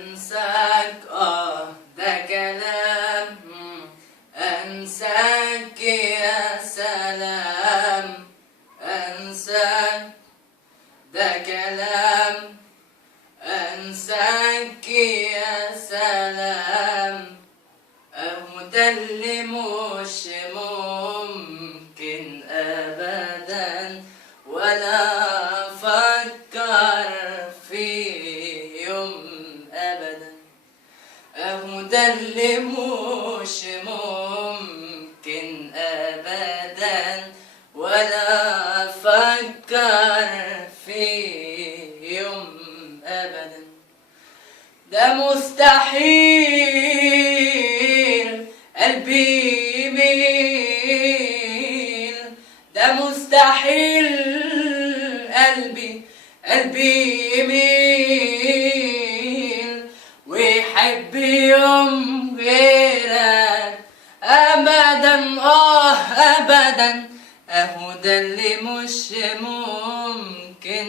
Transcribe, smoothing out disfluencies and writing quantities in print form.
انساك ده كلام، انساك يا سلام، انساك ده كلام، انساك يا سلام، اهو ده اللي مش ممكن ابدا ولا افكر فيه يوم ابدا، اهو ده اللي مش ممكن ابدا ولا افكر فيه يوم ابدا، ده مستحيل قلبي يميل، ده مستحيل قلبي يميل ويحب يوم غيرك ابدا ابدا، اهو ده اللي مش ممكن